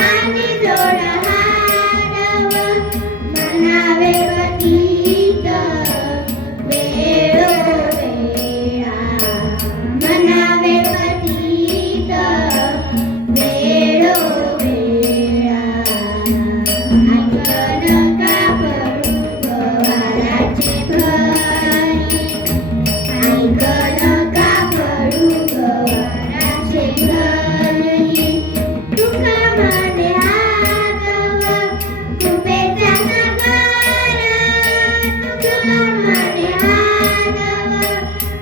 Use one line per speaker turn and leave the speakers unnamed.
sani dora